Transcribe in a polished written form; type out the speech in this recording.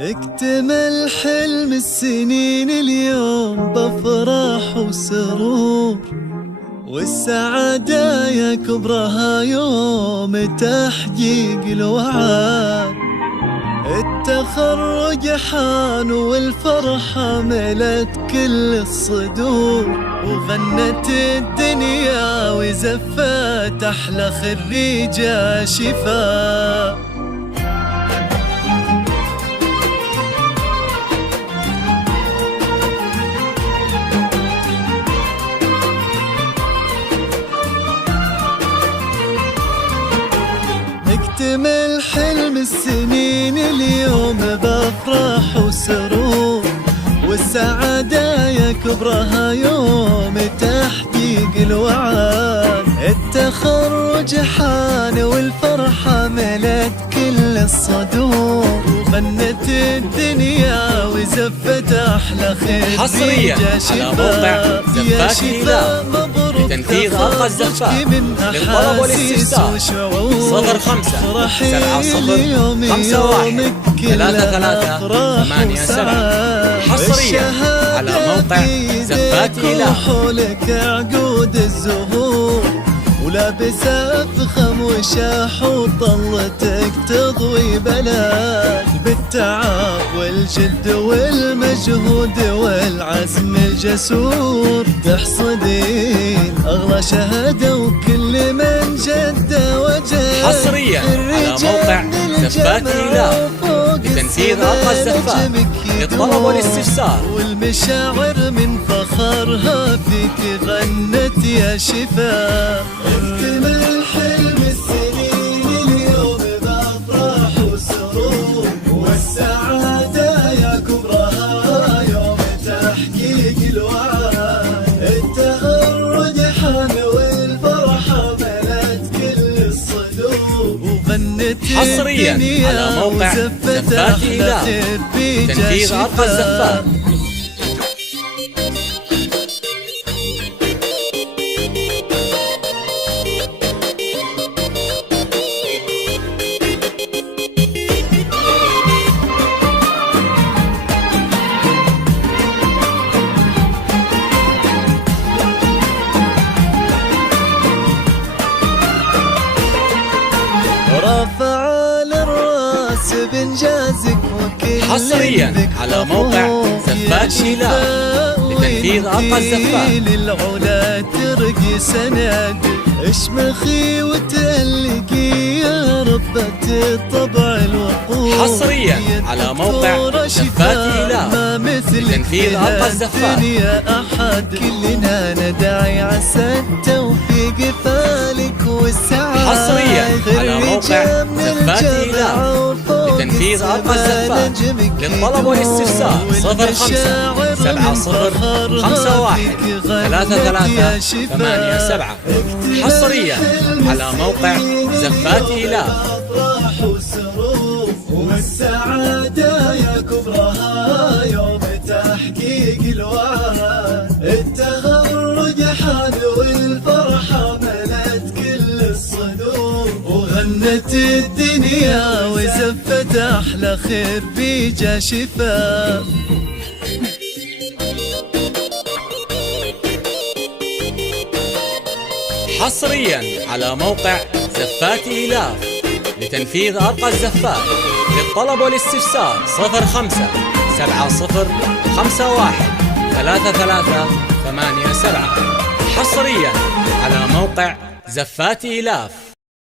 اكتمل حلم السنين اليوم بافراح وسرور، والسعادة يا كبرها يوم تحقيق الوعد. التخرج حان والفرحة ملت كل الصدور، وغنت الدنيا وزفت أحلى خريجة شفاء. اكتمل حلم السنين اليوم بافراح وسرور، والسعادة يا كبرها يوم تحقيق الوعد. التخرج حان والفرحة ملت كل الصدور، وغنت الدنيا وزفت أحلى خير حصريا على موقع زفات إله لتنفيذ أرقى الزفات للطلب والاستفسار 05 70 51 33 87. حصريا على موقع زفات إله. حولك عقود الزهور ولابسة فخم وشاح، وطلتك تضوي بلد بالتعب والجد والمجهود والعزم الجسور. تحصدين أغلى شهادة وكل من جد وجد. حصريا على موقع زفات إله لتنفيذ أرقى الزفات للطلب والاستفسار. والمشاعر من فخرها فيك غنت يا شفاء. اكتمل حلم السنين اليوم بأفراح وسرور، والسعادة يا كبرها يوم تحقيق الوعد. التخرج حان والفرحة ملت كل الصدور، وغنت حصريا على موقع زفات إله تنفيذ أرقى الزفات. رافع للراس بإنجازك وكل حصريا على موقع زفات إله لتنفيذ أرقى الزفات. للعلا ترقي سند اشمخي وتألقي يا ربة الطبع الوقور. حصريا على موقع زفات إله لتنفيذ أرقى الزفات. يا أحد كلنا ندعي عسى التوفيق فالك والسعادة. حصريا على موقع زفات إله لتنفيذ أرقى الزفات للطلب والاستفسار 05 70 51 33 87. حصريا على موقع زفات إله. والسعادة يا كبرها يوم تحقيق الوعد. التخرج حان والفرحة ملت كل الصدور، وغنت الدنيا وزفت أحلى خير بيجا شفاء. حصريا على موقع زفات إله لتنفيذ أرقى الزفات للطلب والاستفسار 05 70 51 33 87. حصريا على موقع زفات إله.